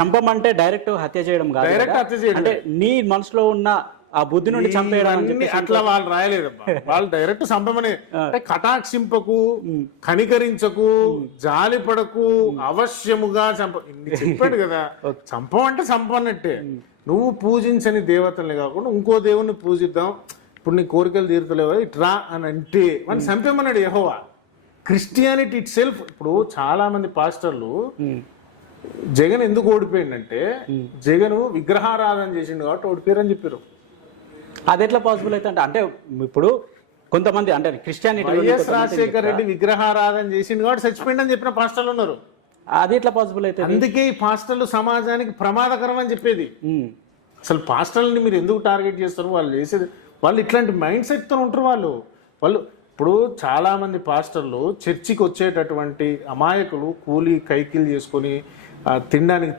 చంపమంటే direct హత్య చేయడం కాదు, డైరెక్ట్ హత్య చేయడం అంటే నీ మనసులో ఉన్న ఆ బుద్ధి నుండి చంపేయడం అని చెప్పేసి అట్లా వాళ్ళు రాయలేదమ్మా. వాళ్ళు డైరెక్ట్ చంపమని, అంటే కటాక్షింపకు, కనికరించకు, జాలిపడకు, అవశ్యముగా ఇన్ని చెప్పాడు కదా. చంపమంటే చంపన్నట్టే. నువ్వు పూజించని దేవతల్ని కాకుండా ఇంకో దేవుణ్ణి పూజిద్దాం, ఇప్పుడు నీ కోరికలు తీరుతలేవా ఇట్రా అని అంటే మనం చంపేమన్నాడు యెహోవా. Christianity it ఇప్పుడు చాలా మంది పాస్టర్లు జగన్ ఎందుకు ఓడిపోయిందంటే జగన్ విగ్రహారాధన చేసిండు కాబట్టి ఓడిపోయారని చెప్పారు. అది ఎట్లా పాసిబుల్ అయితే అంటే ఇప్పుడు కొంతమంది అంటే క్రిస్టియానిటీ వైఎస్ రాజశేఖర రెడ్డి విగ్రహారాధన చేసిండు కాబట్టి చచ్చిపోయిందని చెప్పిన పాస్టర్లు ఉన్నారు. అది ఎట్లా పాసిబుల్ అయితే? అందుకే ఈ పాస్టర్లు సమాజానికి ప్రమాదకరం అని చెప్పేది. అసలు పాస్టర్లని మీరు ఎందుకు టార్గెట్ చేస్తారు? వాళ్ళు చేసేది వాళ్ళు ఇట్లాంటి మైండ్ సెట్తో ఉంటారు. వాళ్ళు ఇప్పుడు చాలా మంది పాస్టర్లు చర్చికి వచ్చేటటువంటి అమాయకులు కూలీ కైకిలు చేసుకొని తినడానికి